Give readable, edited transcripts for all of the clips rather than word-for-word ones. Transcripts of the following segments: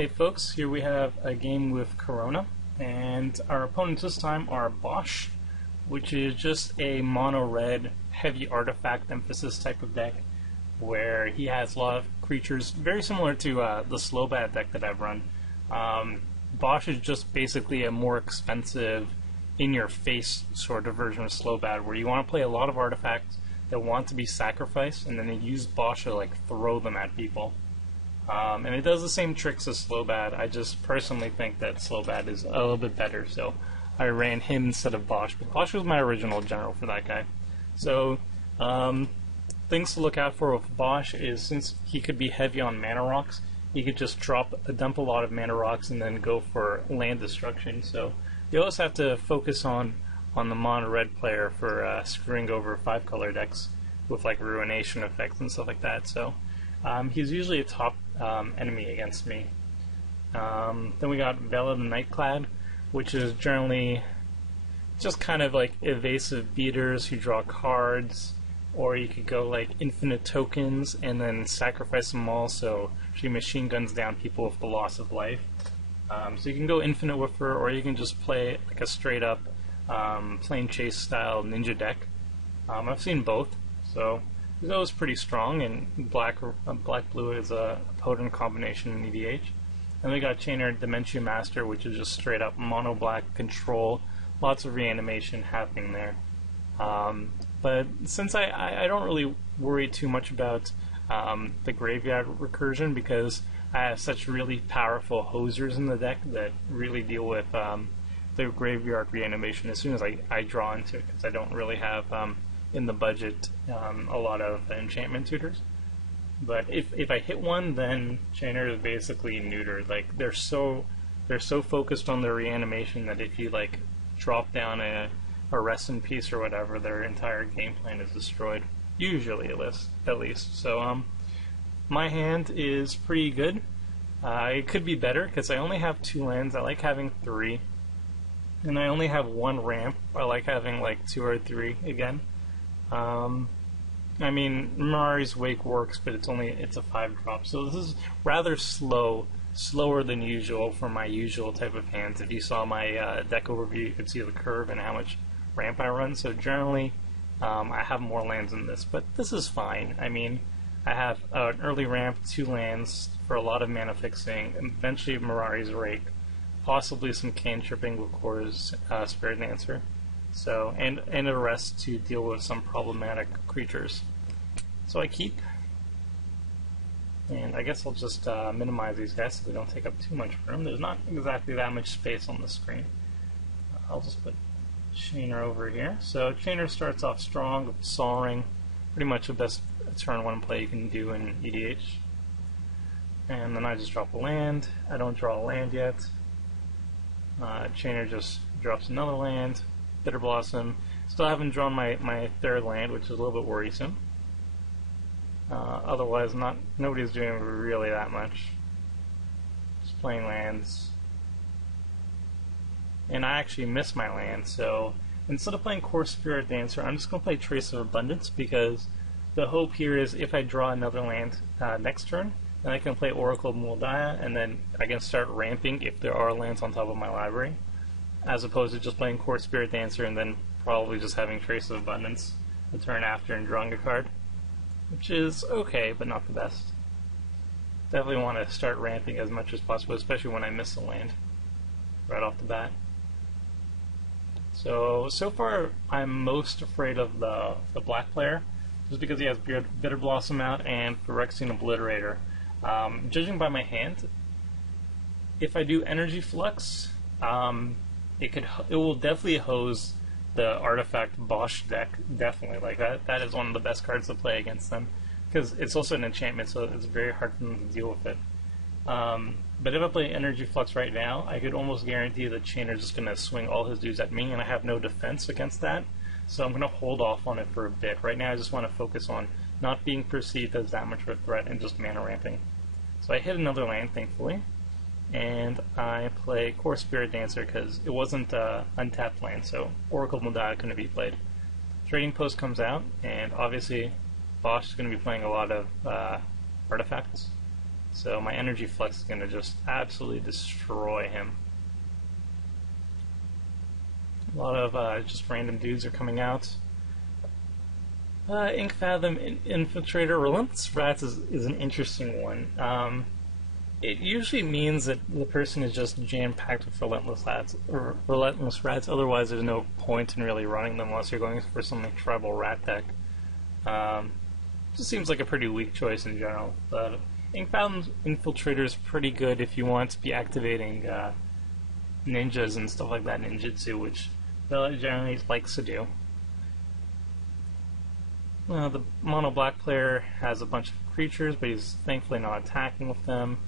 Hey folks, here we have a game with Karona, and our opponents this time are Bosch, which is just a mono-red, heavy artifact emphasis type of deck, where he has a lot of creatures very similar to the Slowbad deck that I've run. Bosch is just basically a more expensive, in-your-face sort of version of Slowbad, where you want to play a lot of artifacts that want to be sacrificed, and then you use Bosch to like throw them at people. And it does the same tricks as Slowbad. I just personally think that Slowbad is a little bit better, so I ran him instead of Bosch. But Bosch was my original general for that guy. So, things to look out for with Bosch is, since he could be heavy on mana rocks, he could just dump a lot of mana rocks and then go for land destruction. So you always have to focus on the mono red player for screwing over 5-color decks with like ruination effects and stuff like that. So he's usually a top enemy against me. Then we got Vela the Nightclad, which is generally just kind of like evasive beaters who draw cards, or you could go like infinite tokens and then sacrifice them all, so she machine guns down people with the loss of life. So you can go infinite with her, or you can just play like a straight up plane chase style ninja deck. I've seen both, so that was pretty strong, and black-blue is a potent combination in EDH. And we got Chainer Dementia Master, which is just straight up mono-black control, lots of reanimation happening there. But since I don't really worry too much about the graveyard recursion, because I have such really powerful hosers in the deck that really deal with the graveyard reanimation as soon as I draw into it, because I don't really have in the budget a lot of enchantment tutors. But if I hit one, then Chainer is basically neutered. Like they're so focused on their reanimation that if you like drop down a rest in peace or whatever, their entire game plan is destroyed. Usually, at least. So my hand is pretty good. It could be better because I only have 2 lands. I like having 3, and I only have 1 ramp. I like having like 2 or 3 again. I mean, Mirari's Wake works, but it's a 5-drop, so this is rather slower than usual for my usual type of hands. If you saw my deck overview, you could see the curve and how much ramp I run. So generally, I have more lands than this, but this is fine. I mean, I have an early ramp, 2 lands for a lot of mana fixing, and eventually Mirari's Rake, possibly some cantripping with Core's Spirit Dancer. So, and a rest to deal with some problematic creatures. So I keep, and I guess I'll just minimize these guys so they don't take up too much room. There's not exactly that much space on the screen. I'll just put Chainer over here. So Chainer starts off strong with Sol Ring, pretty much the best turn 1 play you can do in EDH. And then I just drop a land. I don't draw a land yet. Chainer just drops another land. Bitter Blossom. Still haven't drawn my 3rd land, which is a little bit worrisome. Otherwise, nobody's doing really that much. Just playing lands. And I actually missed my land, so instead of playing Core Spirit Dancer, I'm just going to play Trace of Abundance, because the hope here is if I draw another land next turn, then I can play Oracle of Muldaya, and then I can start ramping if there are lands on top of my library, as opposed to just playing Core Spirit Dancer and then probably just having Trace of Abundance the turn after and drawing a card, which is okay, but not the best. Definitely want to start ramping as much as possible, especially when I miss a land right off the bat. So far I'm most afraid of the black player, just because he has Bitter Blossom out and Phyrexian Obliterator. Judging by my hand, if I do Energy Flux, it will definitely hose the artifact Bosch deck, definitely. Like that is one of the best cards to play against them, because it's also an enchantment, so it's very hard for them to deal with it. But if I play Energy Flux right now, I could almost guarantee that Chainer's just going to swing all his dudes at me, and I have no defense against that, so I'm going to hold off on it for a bit. Right now I just want to focus on not being perceived as that much of a threat and just mana ramping. So I hit another land, thankfully. And I play Core Spirit Dancer because it wasn't untapped land, so Oracle Muldaya couldn't be played. Trading Post comes out, and obviously Bosch is going to be playing a lot of artifacts. So my energy flux is going to just absolutely destroy him. A lot of just random dudes are coming out. Ink Fathom Infiltrator Relentless Rats is an interesting one. It usually means that the person is just jam-packed with relentless rats. Otherwise, there's no point in really running them unless you're going for some like tribal rat deck. Just seems like a pretty weak choice in general. But Inkbound Infiltrator is pretty good if you want to be activating ninjas and stuff like that, ninjutsu, which Bella generally likes to do. The mono black player has a bunch of creatures, but he's thankfully not attacking with them.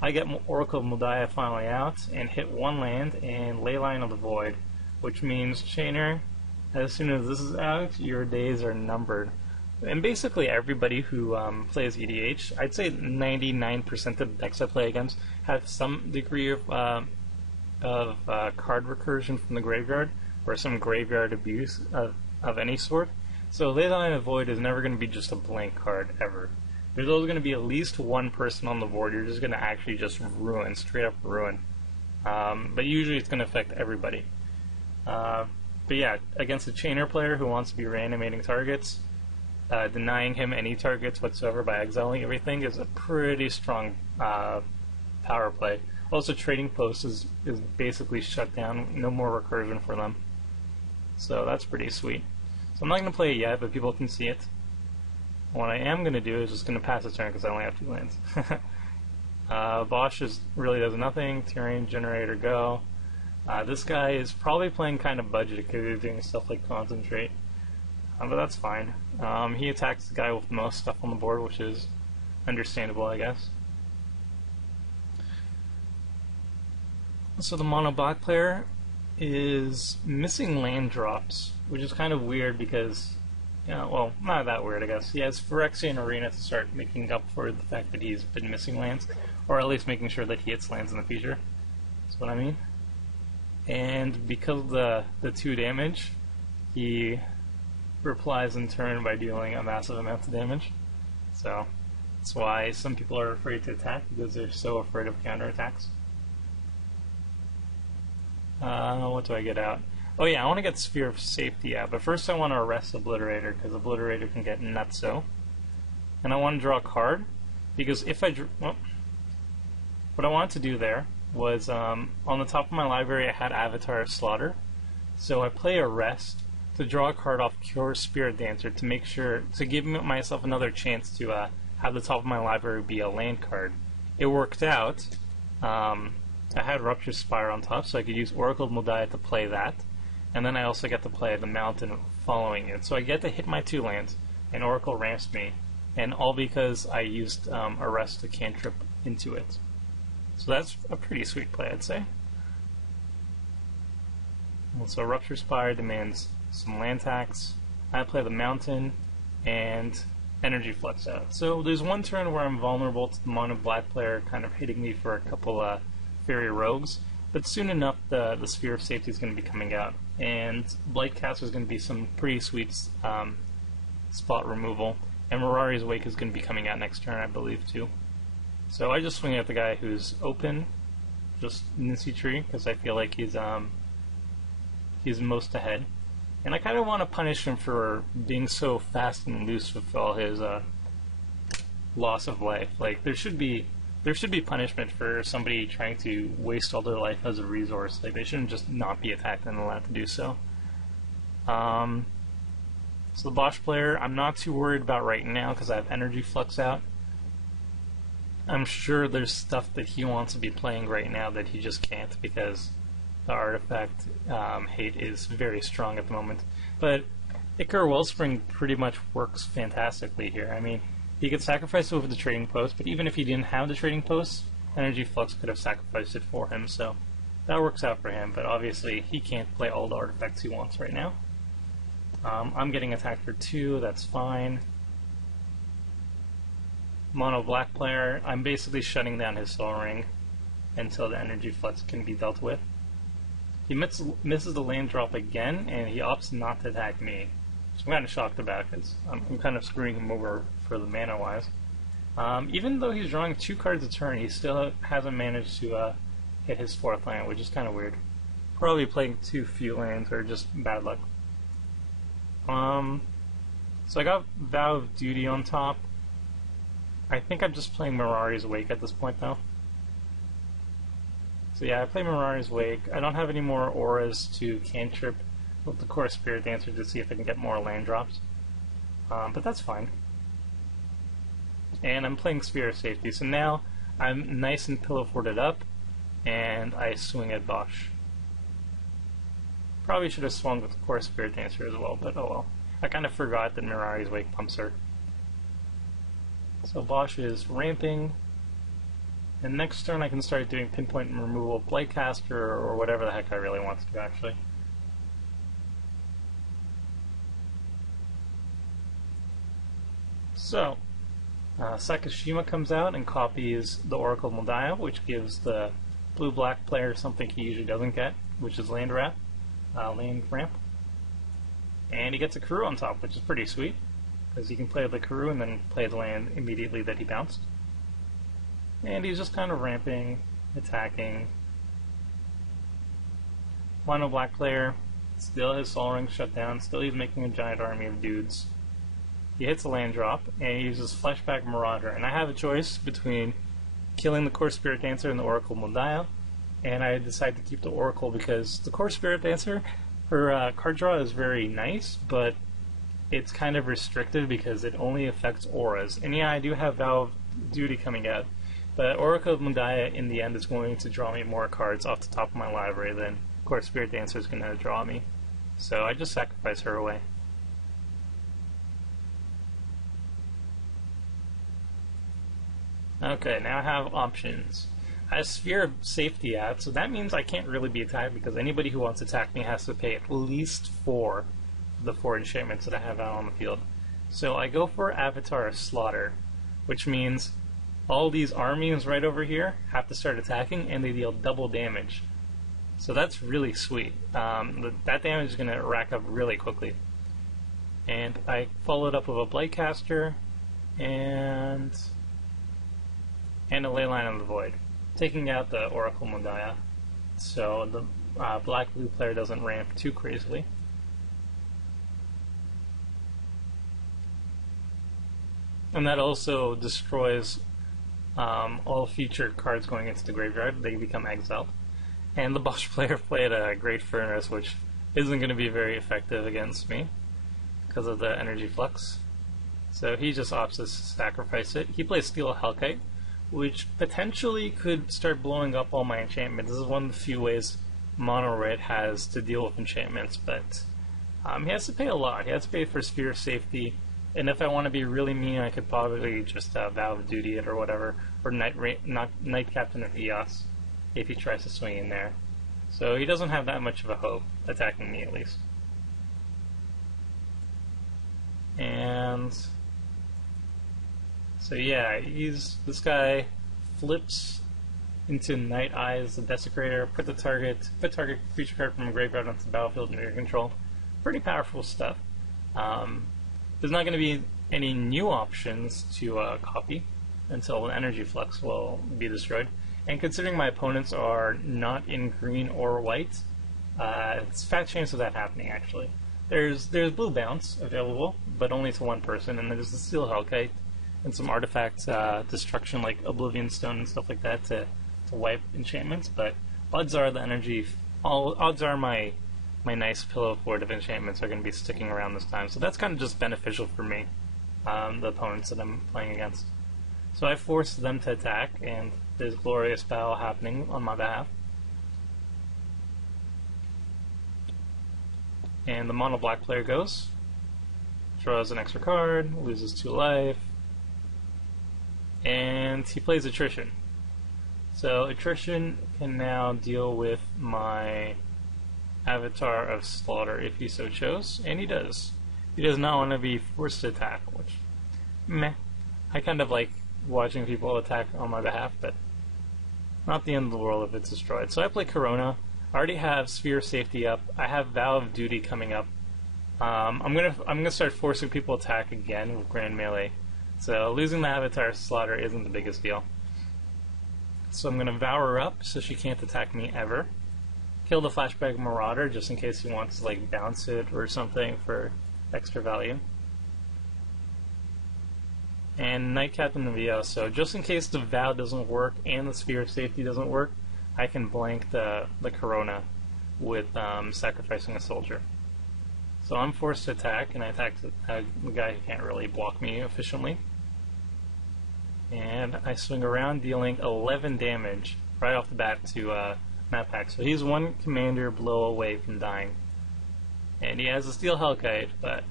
I get Oracle of Modiah finally out and hit one land and Leyline of the Void, which means Chainer, as soon as this is out, your days are numbered. And basically everybody who plays EDH, I'd say 99% of the decks I play against have some degree of card recursion from the graveyard or some graveyard abuse of any sort. So Leyline of the Void is never going to be just a blank card ever. There's always going to be at least one person on the board you're just going to actually just ruin, straight up ruin. But usually it's going to affect everybody. But yeah, against a Chainer player who wants to be reanimating targets, denying him any targets whatsoever by exiling everything is a pretty strong power play. Also, Trading Post is basically shut down, no more recursion for them. So that's pretty sweet. So I'm not going to play it yet, but people can see it. What I am going to do is just going to pass a turn because I only have 2 lands. Bosch really does nothing. Terrain Generator, go. This guy is probably playing kind of budget because he's doing stuff like Concentrate. But that's fine. He attacks the guy with the most stuff on the board, which is understandable, I guess. So the mono black player is missing land drops, which is kind of weird because, well, not that weird, I guess. He has Phyrexian Arena to start making up for the fact that he's been missing lands, or at least making sure that he hits lands in the future. That's what I mean. And because of the 2 damage, he replies in turn by dealing a massive amount of damage. So that's why some people are afraid to attack, because they're so afraid of counterattacks. What do I get out? Oh yeah, I want to get Sphere of Safety out, but first I want to arrest Obliterator, because Obliterator can get nutso. And I want to draw a card, because if I well, what I wanted to do there was, on the top of my library I had Avatar of Slaughter, so I play Arrest to draw a card off Cure Spirit Dancer to make sure, to give myself another chance to have the top of my library be a land card. It worked out. I had Rupture Spire on top, so I could use Oracle of Modiah to play that. And then I also get to play the Mountain following it. So I get to hit my 2 lands, and Oracle ramps me. And all because I used Arrest to cantrip into it. So that's a pretty sweet play, I'd say. And so Rupture Spire demands some land tax. I play the Mountain, and Energy Flux out. So there's one turn where I'm vulnerable to the mono black player kind of hitting me for a couple Fairy Rogues, but soon enough the Sphere of Safety is going to be coming out, and Blightcaster is going to be some pretty sweet spot removal, and Mirari's Wake is going to be coming out next turn, I believe, too. So I just swing at the guy who's open, just Nincy Tree, because I feel like he's most ahead. And I kind of want to punish him for being so fast and loose with all his loss of life. Like, there should be punishment for somebody trying to waste all their life as a resource. Like, they shouldn't just not be attacked and allowed to do so. So the Bosch player, I'm not too worried about right now because I have Energy Flux out. I'm sure there's stuff that he wants to be playing right now that he just can't because the artifact hate is very strong at the moment. But Ichor Wellspring pretty much works fantastically here. I mean, he could sacrifice over the Trading Post, but even if he didn't have the Trading Post, Energy Flux could have sacrificed it for him, so that works out for him, but obviously he can't play all the artifacts he wants right now. I'm getting attacked for 2, that's fine. Mono black player, I'm basically shutting down his Soul Ring until the Energy Flux can be dealt with. He misses the land drop again, and he opts not to attack me. Which I'm kind of shocked about, because I'm kind of screwing him over for the mana-wise. Even though he's drawing 2 cards a turn, he still hasn't managed to hit his 4th land, which is kind of weird. Probably playing too few lands or just bad luck. So I got Vow of Duty on top. I think I'm just playing Mirari's Wake at this point, though. So yeah, I play Mirari's Wake. I don't have any more auras to cantrip with the Core Spirit Dancer to see if I can get more land drops. But that's fine. And I'm playing Sphere of Safety, so now I'm nice and pillow forted up, and I swing at Bosch. Probably should have swung with the Core Spirit Dancer as well, but oh well. I kind of forgot that Mirari's Wake pumps her. So Bosch is ramping, and next turn I can start doing pinpoint and removal of Blightcaster or whatever the heck I really want to do, actually. So, Sakashima comes out and copies the Oracle of Moldiah, which gives the blue-black player something he usually doesn't get, which is land ramp. And he gets a Karoo on top, which is pretty sweet, because he can play the Karoo and then play the land immediately that he bounced. And he's just kind of ramping, attacking. Mono black player still has Sol Ring shut down, still he's making a giant army of dudes. He hits a land drop, and he uses Flashback Marauder. And I have a choice between killing the Core Spirit Dancer and the Oracle Moldiah, and I decide to keep the Oracle because the Core Spirit Dancer, her card draw is very nice, but it's kind of restricted because it only affects auras. And yeah, I do have Vow of Duty coming out, but Oracle Moldiah in the end is going to draw me more cards off the top of my library than Core Spirit Dancer is going to draw me. So I just sacrifice her away. Okay, now I have options. I have Sphere of Safety out, so that means I can't really be attacked because anybody who wants to attack me has to pay at least 4 of the 4 enchantments that I have out on the field. So I go for Avatar of Slaughter, which means all these armies right over here have to start attacking and they deal double damage. So that's really sweet. That damage is going to rack up really quickly. And I followed up with a Blightcaster and a Leyline of the Void, taking out the Oracle Moldiah, so the black-blue player doesn't ramp too crazily. And that also destroys all future cards going into the graveyard. They become exiled. And the Bosch player played a Great Furnace, which isn't going to be very effective against me because of the energy flux. So he just opts to sacrifice it. He plays Steel Hellkite, which potentially could start blowing up all my enchantments. This is one of the few ways Mono Red has to deal with enchantments, but he has to pay a lot. He has to pay for Sphere of Safety, and if I want to be really mean, I could probably just Vow of Duty it or whatever, or Knight Captain of Eos, if he tries to swing in there. So he doesn't have that much of a hope, attacking me at least. And so yeah, this guy flips into Night Eyes, the Desecrator, put target creature card from a graveyard onto the battlefield under your control. Pretty powerful stuff. There's not going to be any new options to copy until an Energy Flux will be destroyed. And considering my opponents are not in green or white, it's a fat chance of that happening actually. There's Blue Bounce available, but only to one person, and there's the Steel Hellkite and some artifact destruction like Oblivion Stone and stuff like that to wipe enchantments. But odds are odds are my nice pillow fort of enchantments are going to be sticking around this time. So that's kind of just beneficial for me, the opponents that I'm playing against. So I forced them to attack, and there's glorious battle happening on my behalf. And the mono black player goes, draws an extra card, loses 2 life, and he plays Attrition. So Attrition can now deal with my Avatar of Slaughter if he so chose, and he does. He does not want to be forced to attack, which, meh. I kind of like watching people attack on my behalf, but not the end of the world if it's destroyed. So I play Karona. I already have Sphere of Safety up. I have Vow of Duty coming up. I'm gonna start forcing people to attack again with Grand Melee. So losing the Avatar Slaughter isn't the biggest deal. So I'm going to Vow her up so she can't attack me ever. Kill the Flashback Marauder just in case he wants to like bounce it or something for extra value. And Night Captain Navios, so just in case the Vow doesn't work and the Sphere of Safety doesn't work, I can blank the Karona with sacrificing a soldier. So I'm forced to attack, and I attack the guy who can't really block me efficiently. And I swing around, dealing 11 damage right off the bat to Map Hack. So he's one commander blow away from dying. And he has a Steel Hellkite, but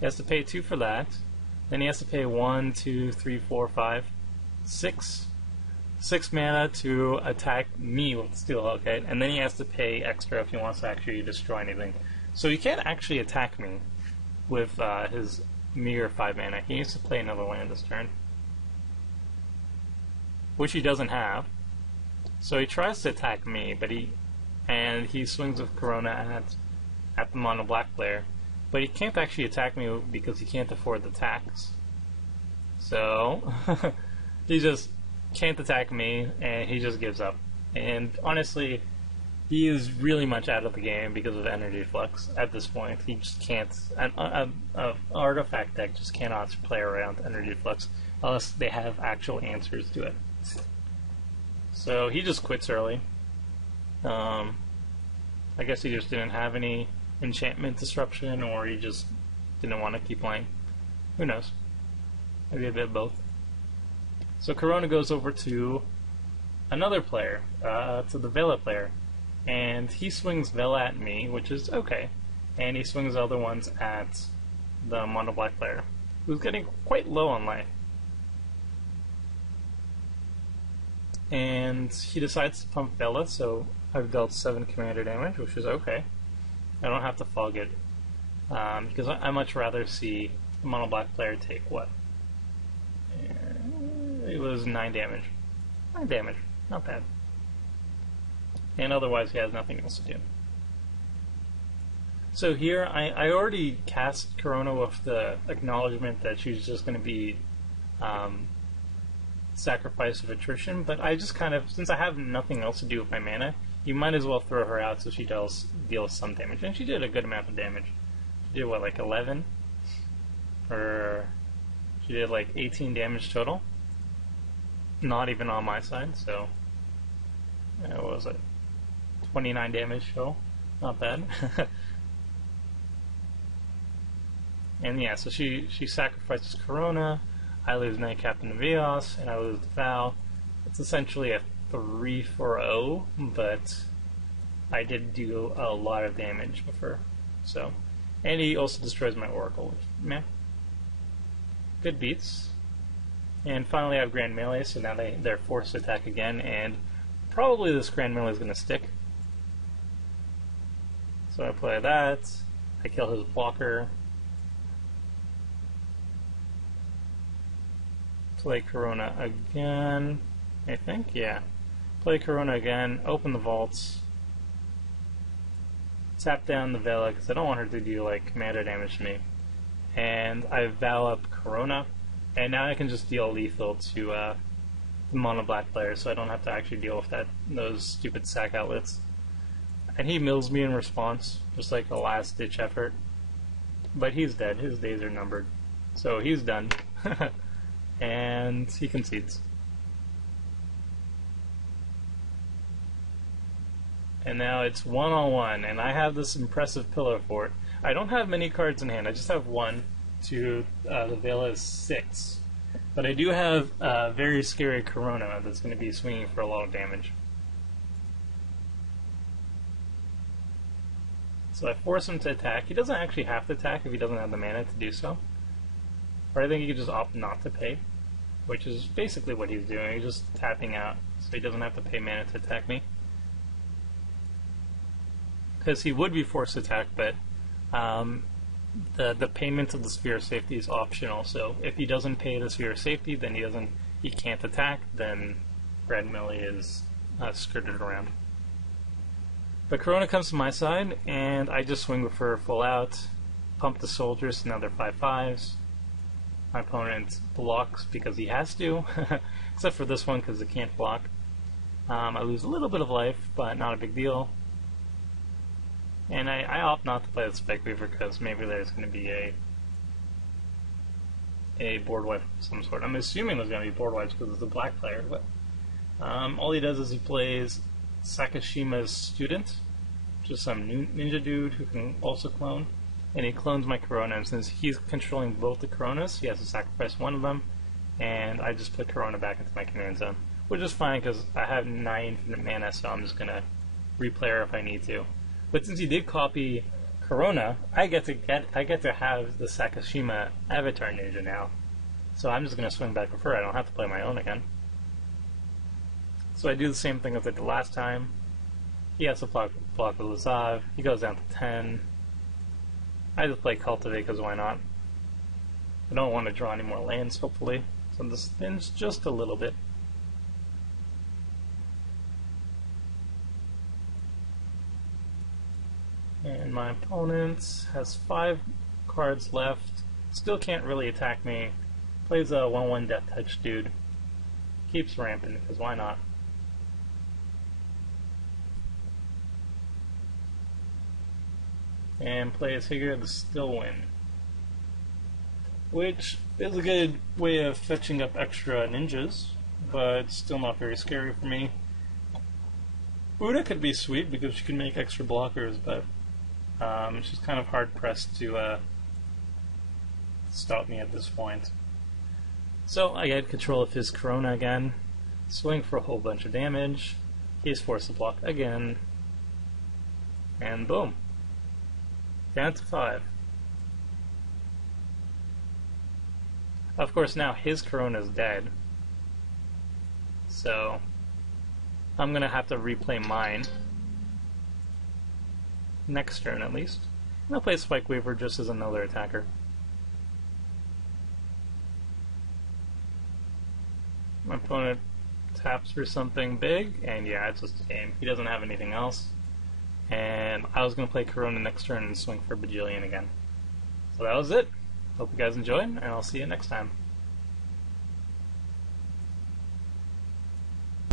he has to pay 2 for that. Then he has to pay 1, 2, 3, 4, 5, 6 mana to attack me with Steel Hellkite, and then he has to pay extra if he wants to actually destroy anything. So he can't actually attack me with his meager 5 mana. He needs to play another land this turn, which he doesn't have. So he tries to attack me, but he swings with Karona at the mono black player. But he can't actually attack me because he can't afford the tax. So he just can't attack me, and he just gives up. And honestly, he is really much out of the game because of Energy Flux at this point. He just can't. An artifact deck just cannot play around Energy Flux unless they have actual answers to it. So he just quits early. I guess he just didn't have any enchantment disruption, or he just didn't want to keep playing. Who knows? Maybe a bit of both. So Karona goes over to another player, to the Vela player, and he swings Vela at me, which is okay, and he swings other ones at the mono black player, who's getting quite low on life. And he decides to pump Vela, so I've dealt 7 commander damage, which is okay. I don't have to fog it, because I much rather see the mono black player take what? It was 9 damage. 9 damage, not bad. And otherwise he has nothing else to do. So here, I already cast Karona with the acknowledgement that she's just going to be sacrifice of attrition, but I just kind of, since I have nothing else to do with my mana, you might as well throw her out so she deals some damage. And she did a good amount of damage. She did, what, like 11? Or she did like 18 damage total. Not even on my side, so what was it? 29 damage total. Not bad. And yeah, so she sacrifices Karona, I lose Night Captain Navios, and I lose the Vow. It's essentially a 3-4-0, but I did do a lot of damage with her. So, and he also destroys my Oracle, which, meh. Good beats. And finally I have Grand Melee, so now they're forced to attack again, and probably this Grand Melee is going to stick. So I play that, I kill his blocker, play Karona again, I think, yeah. Play Karona again, open the vaults, tap down the Vela, because I don't want her to do like commander damage to me. And I Vow up Karona, and now I can just deal lethal to the mono black player, so I don't have to actually deal with those stupid sack outlets. And he mills me in response, just like a last ditch effort. But he's dead, his days are numbered. So he's done. And he concedes. And now it's 1-on-1, and I have this impressive Pillar Fort. I don't have many cards in hand, I just have 1 to the Vela is 6. But I do have a very scary Karona that's going to be swinging for a lot of damage. So I force him to attack. He doesn't actually have to attack if he doesn't have the mana to do so. Or I think he could just opt not to pay, which is basically what he's doing. He's just tapping out, so he doesn't have to pay mana to attack me. Because he would be forced to attack, but the payment of the Sphere of Safety is optional. So if he doesn't pay the Sphere of Safety, then he can't attack. Then Grand Melee is skirted around. But Karona comes to my side, and I just swing with her full out, pump the soldiers, now they're 5/5s. My opponent blocks because he has to, except for this one because it can't block. I lose a little bit of life, but not a big deal. And I opt not to play the Spike Weaver because maybe there's going to be a board wipe of some sort. I'm assuming there's going to be board wipes because it's a black player, but all he does is he plays Sakashima's Student, just some ninja dude who can also clone, and he clones my Karona, and since he's controlling both the Karonas, he has to sacrifice one of them, and I just put Karona back into my command zone, which is fine because I have 9 infinite mana, so I'm just going to replay her if I need to. But since he did copy Karona, I get to have the Sakashima Avatar Ninja now. So I'm just going to swing back with her. I don't have to play my own again. So I do the same thing as I did last time. He has to block with Lazav. He goes down to 10. I just play Cultivate because why not? I don't want to draw any more lands, hopefully. So this thins just a little bit. And my opponent has 5 cards left. Still can't really attack me. Plays a 1/1 Death Touch dude. Keeps ramping, because why not? And plays Figure to still win. Which is a good way of fetching up extra ninjas, but still not very scary for me. Uda could be sweet because she can make extra blockers, but she's kind of hard pressed to stop me at this point. So I get control of his Karona again, swing for a whole bunch of damage, he's forced to block again, and boom. Down to 5. Of course now his Karona is dead, so I'm going to have to replay mine. Next turn at least. And I'll play Spike Weaver just as another attacker. My opponent taps for something big, and yeah, it's just a game. He doesn't have anything else. And I was going to play Karona next turn and swing for Bajillion again. So that was it. Hope you guys enjoyed, and I'll see you next time.